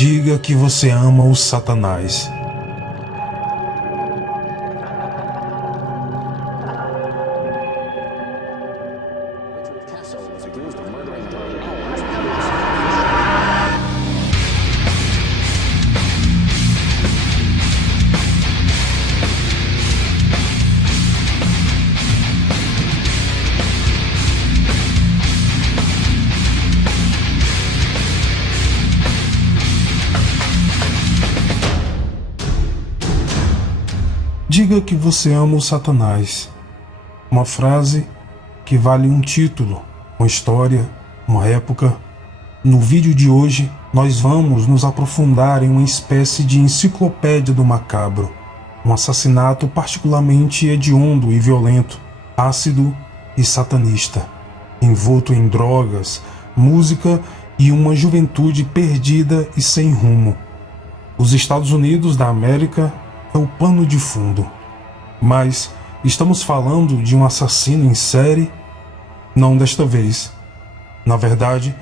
Diga que você ama o Satanás. Diga que você ama o Satanás. Uma frase que vale um título, uma história, uma época. No vídeo de hoje, nós vamos nos aprofundar em uma espécie de enciclopédia do macabro. Um assassinato particularmente hediondo e violento, ácido e satanista, envolto em drogas, música e uma juventude perdida e sem rumo. Os Estados Unidos da América é o pano de fundo. Mas estamos falando de um assassino em série? Não desta vez. Na verdade,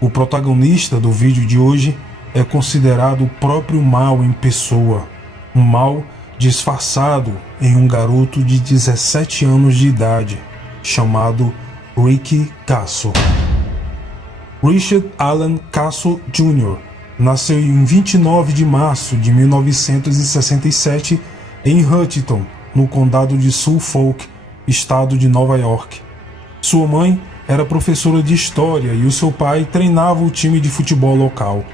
o protagonista do vídeo de hoje é considerado o próprio mal em pessoa. Um mal disfarçado em um garoto de 17 anos de idade, chamado Ricky Kasso. Richard Allen Kasso Jr. nasceu em 29 de março de 1967 em Huntington, no condado de Suffolk, estado de Nova York. Sua mãe era professora de história e o seu pai treinava o time de futebol local.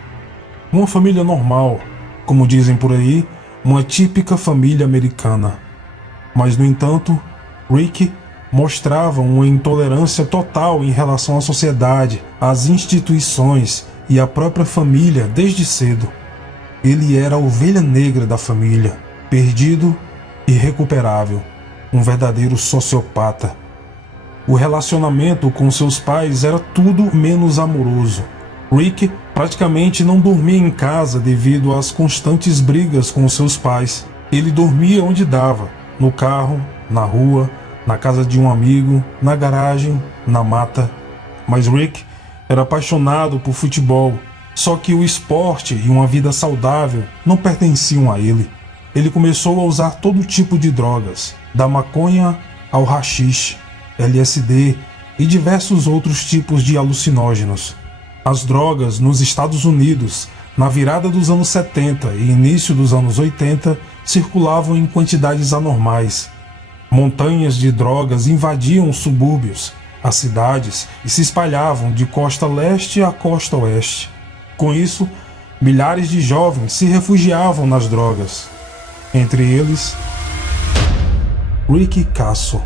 Uma família normal, como dizem por aí, uma típica família americana. Mas, no entanto, Ricky mostrava uma intolerância total em relação à sociedade, às instituições e à própria família desde cedo. Ele era a ovelha negra da família, perdido e irrecuperável, um verdadeiro sociopata. O relacionamento com seus pais era tudo menos amoroso. Rick praticamente não dormia em casa devido às constantes brigas com seus pais. Ele dormia onde dava, no carro, na rua, na casa de um amigo, na garagem, na mata. Mas Rick era apaixonado por futebol, só que o esporte e uma vida saudável não pertenciam a ele. Ele começou a usar todo tipo de drogas, da maconha ao haxixe, LSD e diversos outros tipos de alucinógenos. As drogas nos Estados Unidos, na virada dos anos 70 e início dos anos 80, circulavam em quantidades anormais. Montanhas de drogas invadiam os subúrbios, as cidades e se espalhavam de costa leste a costa oeste. Com isso, milhares de jovens se refugiavam nas drogas. Entre eles, Ricky Kasso.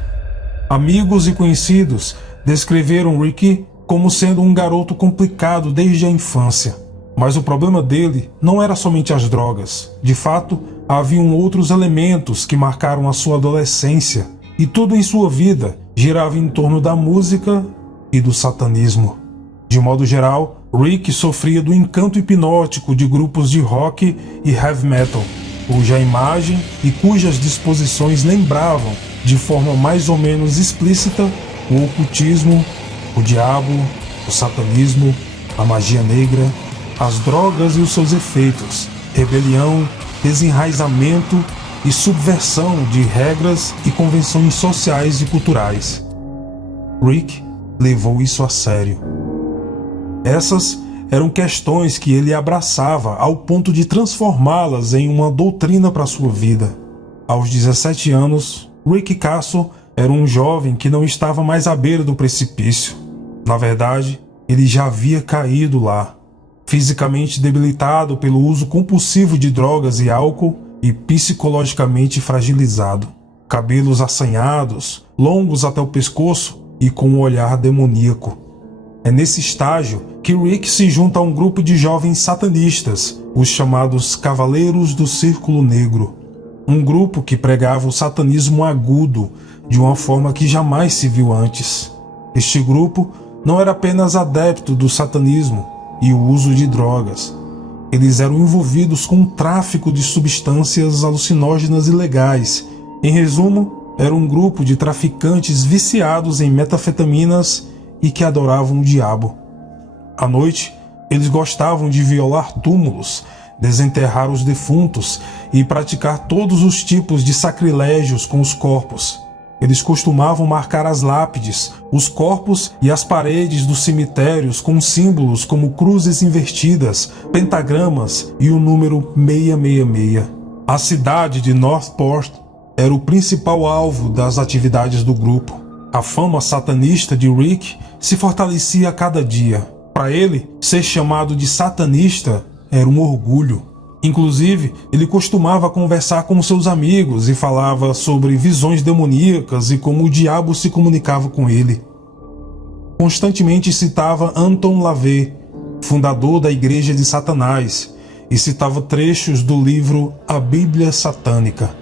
Amigos e conhecidos descreveram Ricky como sendo um garoto complicado desde a infância. Mas o problema dele não era somente as drogas. De fato, haviam outros elementos que marcaram a sua adolescência, e tudo em sua vida girava em torno da música e do satanismo. De modo geral, Rick sofria do encanto hipnótico de grupos de rock e heavy metal, cuja imagem e cujas disposições lembravam, de forma mais ou menos explícita, o ocultismo, o diabo, o satanismo, a magia negra, as drogas e os seus efeitos, rebelião, desenraizamento e subversão de regras e convenções sociais e culturais. Rick levou isso a sério. Essas eram questões que ele abraçava ao ponto de transformá-las em uma doutrina para sua vida. Aos 17 anos, Ricky Kasso era um jovem que não estava mais à beira do precipício. Na verdade, ele já havia caído lá, fisicamente debilitado pelo uso compulsivo de drogas e álcool e psicologicamente fragilizado. Cabelos assanhados, longos até o pescoço e com um olhar demoníaco. É nesse estágio que Rick se junta a um grupo de jovens satanistas, os chamados Cavaleiros do Círculo Negro. Um grupo que pregava o satanismo agudo, de uma forma que jamais se viu antes. Este grupo não era apenas adepto do satanismo e o uso de drogas. Eles eram envolvidos com o tráfico de substâncias alucinógenas ilegais. Em resumo, era um grupo de traficantes viciados em metanfetaminas e que adoravam o diabo. À noite, Eles gostavam de violar túmulos, desenterrar os defuntos e praticar todos os tipos de sacrilégios com os corpos. Eles costumavam marcar as lápides, os corpos e as paredes dos cemitérios com símbolos como cruzes invertidas, pentagramas e o número 666. A cidade de Northport era o principal alvo das atividades do grupo. A fama satanista de Rick se fortalecia a cada dia. Para ele, ser chamado de satanista era um orgulho. Inclusive, ele costumava conversar com seus amigos e falava sobre visões demoníacas e como o diabo se comunicava com ele. Constantemente citava Anton LaVey, fundador da Igreja de Satanás, e citava trechos do livro A Bíblia Satânica.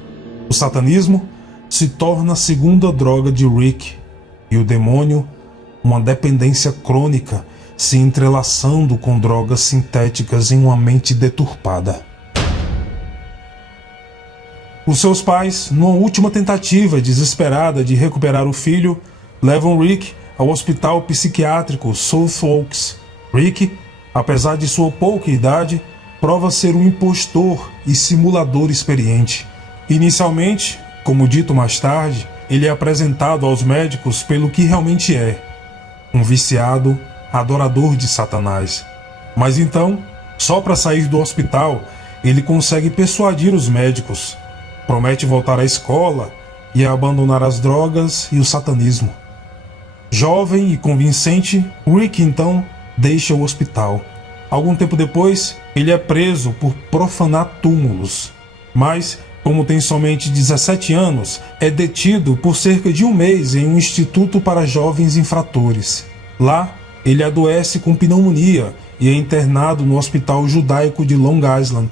O satanismo se torna a segunda droga de Rick, e o demônio, uma dependência crônica, se entrelaçando com drogas sintéticas em uma mente deturpada. Os seus pais, numa última tentativa desesperada de recuperar o filho, levam Rick ao hospital psiquiátrico South Oaks. Rick, apesar de sua pouca idade, prova ser um impostor e simulador experiente. Inicialmente, como dito mais tarde, ele é apresentado aos médicos pelo que realmente é: um viciado, adorador de Satanás. Mas então, só para sair do hospital, ele consegue persuadir os médicos. Promete voltar à escola e a abandonar as drogas e o satanismo. Jovem e convincente, Rick então deixa o hospital. Algum tempo depois, ele é preso por profanar túmulos. Mas, como tem somente 17 anos, é detido por cerca de um mês em um instituto para jovens infratores. Lá, ele adoece com pneumonia e é internado no Hospital Judaico de Long Island.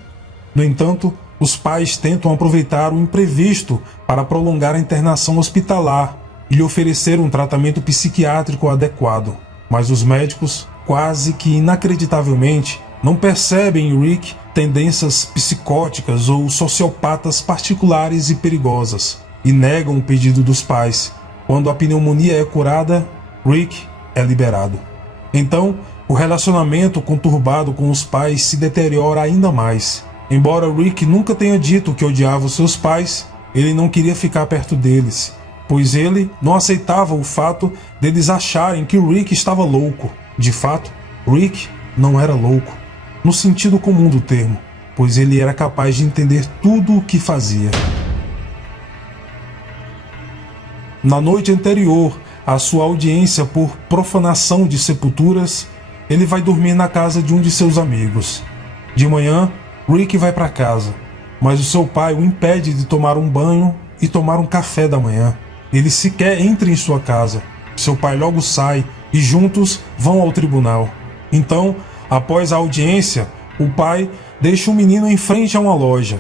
No entanto, os pais tentam aproveitar o imprevisto para prolongar a internação hospitalar e lhe oferecer um tratamento psiquiátrico adequado. Mas os médicos, quase que inacreditavelmente, não percebem em Rick tendências psicóticas ou sociopatas particulares e perigosas e negam o pedido dos pais. Quando a pneumonia é curada, Rick é liberado. Então, o relacionamento conturbado com os pais se deteriora ainda mais. Embora Rick nunca tenha dito que odiava os seus pais, ele não queria ficar perto deles, pois ele não aceitava o fato deles acharem que Rick estava louco. De fato, Rick não era louco, no sentido comum do termo, pois ele era capaz de entender tudo o que fazia. Na noite anterior à sua audiência por profanação de sepulturas, ele vai dormir na casa de um de seus amigos. De manhã, Rick vai para casa, mas o seu pai o impede de tomar um banho e tomar um café da manhã. Ele sequer entra em sua casa. Seu pai logo sai e juntos vão ao tribunal. Então, após a audiência, o pai deixa o menino em frente a uma loja.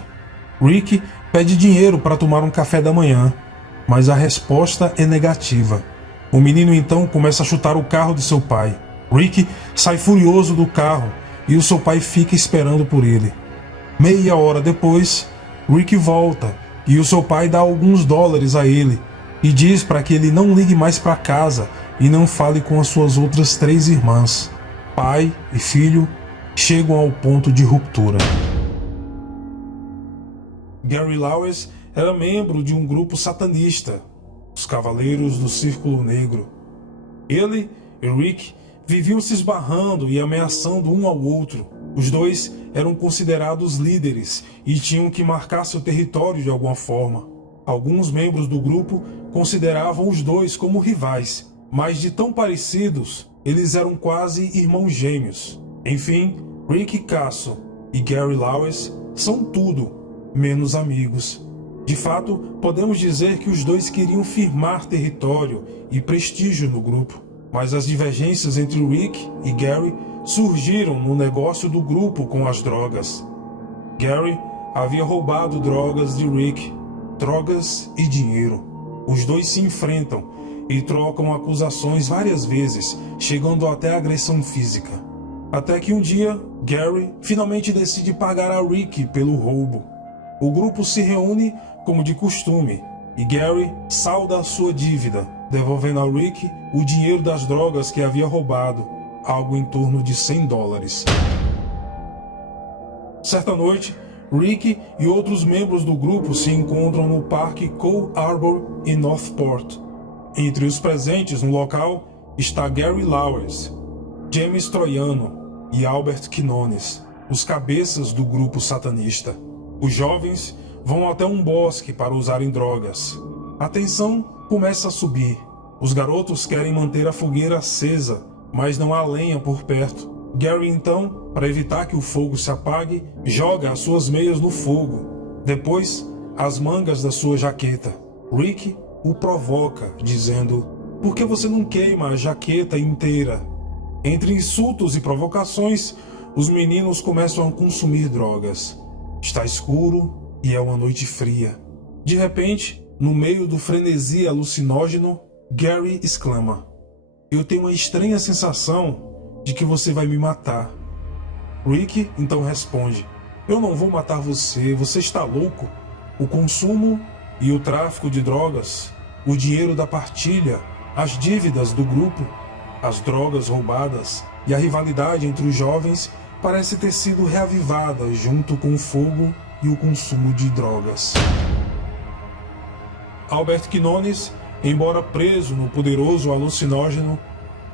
Rick pede dinheiro para tomar um café da manhã, mas a resposta é negativa. O menino então começa a chutar o carro de seu pai. Rick sai furioso do carro e o seu pai fica esperando por ele. Meia hora depois, Rick volta e o seu pai dá alguns dólares a ele e diz para que ele não ligue mais para casa e não fale com as suas outras 3 irmãs. Pai e filho chegam ao ponto de ruptura. Gary Lauwers era membro de um grupo satanista, os Cavaleiros do Círculo Negro. Ele e Rick viviam se esbarrando e ameaçando um ao outro. Os dois eram considerados líderes e tinham que marcar seu território de alguma forma. Alguns membros do grupo consideravam os dois como rivais, mas de tão parecidos, eles eram quase irmãos gêmeos. Enfim, Rick Castle e Gary Lauwers são tudo menos amigos. De fato, podemos dizer que os dois queriam firmar território e prestígio no grupo, mas as divergências entre Rick e Gary surgiram no negócio do grupo com as drogas. Gary havia roubado drogas de Rick, drogas e dinheiro. Os dois se enfrentam e trocam acusações várias vezes, chegando até agressão física. Até que um dia, Gary finalmente decide pagar a Rick pelo roubo. O grupo se reúne como de costume e Gary salda a sua dívida, devolvendo a Rick o dinheiro das drogas que havia roubado. algo em torno de $100. Certa noite, Rick e outros membros do grupo se encontram no Parque Cole Arbor em Northport. Entre os presentes no local está Gary Lauwers, James Troiano e Albert Quinones, os cabeças do grupo satanista. Os jovens vão até um bosque para usarem drogas. A tensão começa a subir. Os garotos querem manter a fogueira acesa, mas não há lenha por perto. Gary então, para evitar que o fogo se apague, joga as suas meias no fogo. Depois, as mangas da sua jaqueta. Rick o provoca, dizendo: "Por que você não queima a jaqueta inteira?" Entre insultos e provocações, os meninos começam a consumir drogas. Está escuro e é uma noite fria. De repente, no meio do frenesi alucinógeno, Gary exclama: "Eu tenho uma estranha sensação de que você vai me matar." Rick então responde: "Eu não vou matar você, você está louco? O consumo e o tráfico de drogas, o dinheiro da partilha, as dívidas do grupo, as drogas roubadas e a rivalidade entre os jovens parece ter sido reavivada junto com o fogo e o consumo de drogas." Albert Quinones, embora preso no poderoso alucinógeno,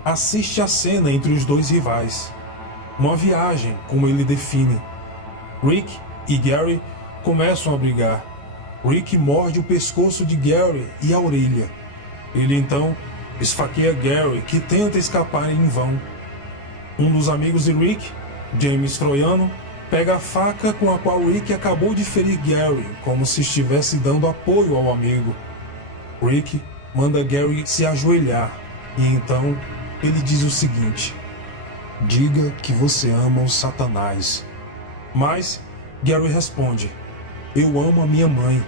assiste a cena entre os dois rivais. Uma viagem, como ele define. Rick e Gary começam a brigar. Rick morde o pescoço de Gary e a orelha. Ele então esfaqueia Gary, que tenta escapar em vão. Um dos amigos de Rick, James Troiano, pega a faca com a qual Rick acabou de ferir Gary, como se estivesse dando apoio ao amigo. Rick manda Gary se ajoelhar e então ele diz o seguinte: "Diga que você ama o Satanás." Mas Gary responde: "Eu amo a minha mãe."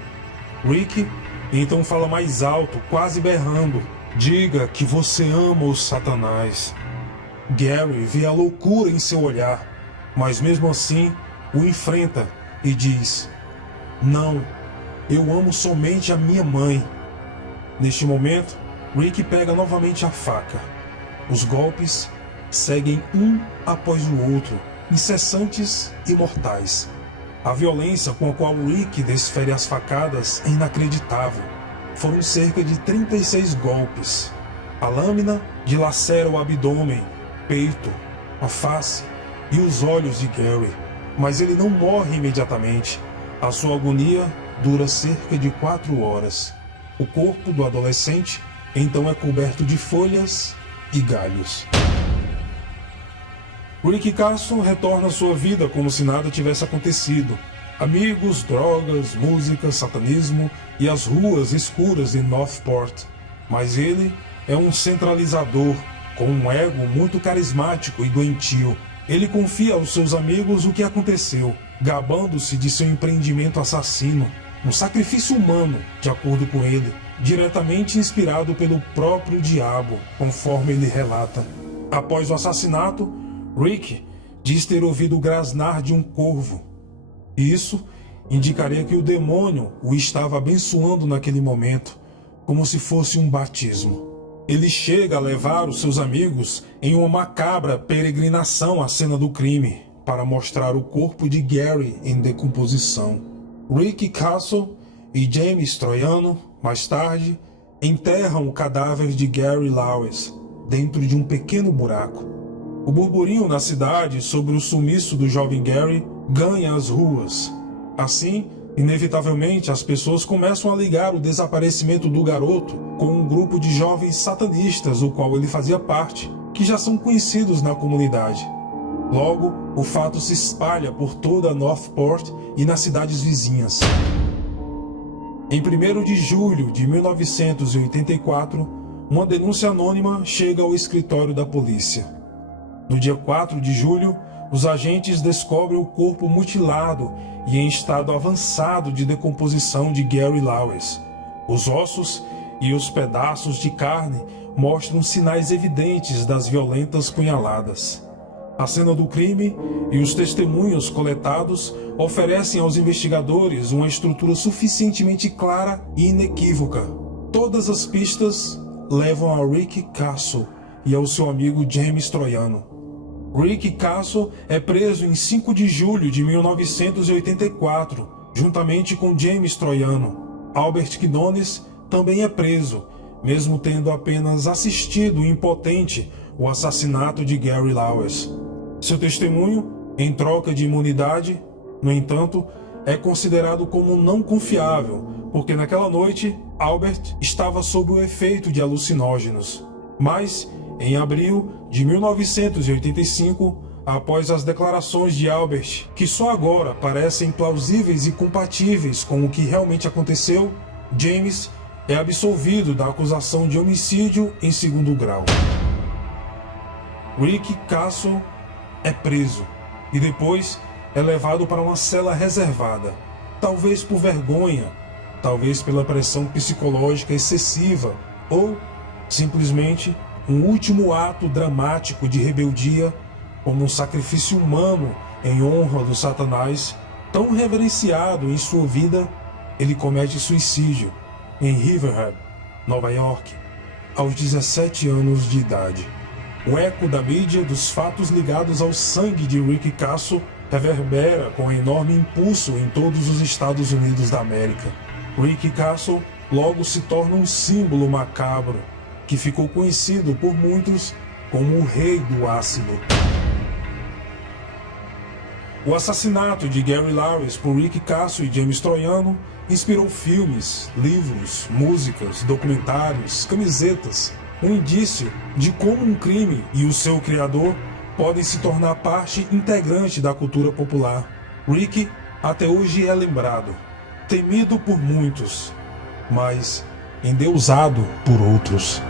Rick então fala mais alto, quase berrando: "Diga que você ama o Satanás." Gary vê a loucura em seu olhar, mas mesmo assim o enfrenta e diz: "Não, eu amo somente a minha mãe." Neste momento, Rick pega novamente a faca. Os golpes seguem um após o outro, incessantes e mortais. A violência com a qual Rick desfere as facadas é inacreditável. Foram cerca de 36 golpes. A lâmina dilacera o abdômen, peito, a face e os olhos de Gary, mas ele não morre imediatamente. A sua agonia dura cerca de 4 horas. O corpo do adolescente então é coberto de folhas e galhos. Rick Carson retorna à sua vida como se nada tivesse acontecido. Amigos, drogas, música, satanismo e as ruas escuras de Northport. Mas ele é um centralizador, com um ego muito carismático e doentio. Ele confia aos seus amigos o que aconteceu, gabando-se de seu empreendimento assassino, um sacrifício humano, de acordo com ele, diretamente inspirado pelo próprio diabo, conforme ele relata. Após o assassinato, Rick diz ter ouvido o grasnar de um corvo. Isso indicaria que o demônio o estava abençoando naquele momento, como se fosse um batismo. Ele chega a levar os seus amigos em uma macabra peregrinação à cena do crime, para mostrar o corpo de Gary em decomposição. Rick Castle e James Troiano, mais tarde, enterram o cadáver de Gary Lauwers dentro de um pequeno buraco. O burburinho na cidade sobre o sumiço do jovem Gary ganha as ruas. Assim, inevitavelmente, as pessoas começam a ligar o desaparecimento do garoto com um grupo de jovens satanistas, do qual ele fazia parte, que já são conhecidos na comunidade. Logo, o fato se espalha por toda Northport e nas cidades vizinhas. Em 1º de julho de 1984, uma denúncia anônima chega ao escritório da polícia. No dia 4 de julho, os agentes descobrem o corpo mutilado e em estado avançado de decomposição de Gary Lauwers. Os ossos e os pedaços de carne mostram sinais evidentes das violentas punhaladas. A cena do crime e os testemunhos coletados oferecem aos investigadores uma estrutura suficientemente clara e inequívoca. Todas as pistas levam a Rick Castle e ao seu amigo James Troiano. Rick Castle é preso em 5 de julho de 1984, juntamente com James Troiano. Albert Quiñones também é preso, mesmo tendo apenas assistido impotente o assassinato de Gary Lauwers. Seu testemunho, em troca de imunidade, no entanto, é considerado como não confiável, porque naquela noite Albert estava sob o efeito de alucinógenos. Mas, em abril de 1985, após as declarações de Albert, que só agora parecem plausíveis e compatíveis com o que realmente aconteceu, James é absolvido da acusação de homicídio em 2º grau. Rick Castle é preso e depois é levado para uma cela reservada, talvez por vergonha, talvez pela pressão psicológica excessiva ou simplesmente um último ato dramático de rebeldia, como um sacrifício humano em honra do Satanás, tão reverenciado em sua vida. Ele comete suicídio em Riverhead, Nova York, aos 17 anos de idade. O eco da mídia dos fatos ligados ao sangue de Rick Castle reverbera com enorme impulso em todos os Estados Unidos da América. Rick Castle logo se torna um símbolo macabro, que ficou conhecido por muitos como o Rei do Ácido. O assassinato de Gary Lauwers por Rick Castle e James Troiano inspirou filmes, livros, músicas, documentários, camisetas, um indício de como um crime e o seu criador podem se tornar parte integrante da cultura popular. Rick até hoje é lembrado, temido por muitos, mas endeusado por outros.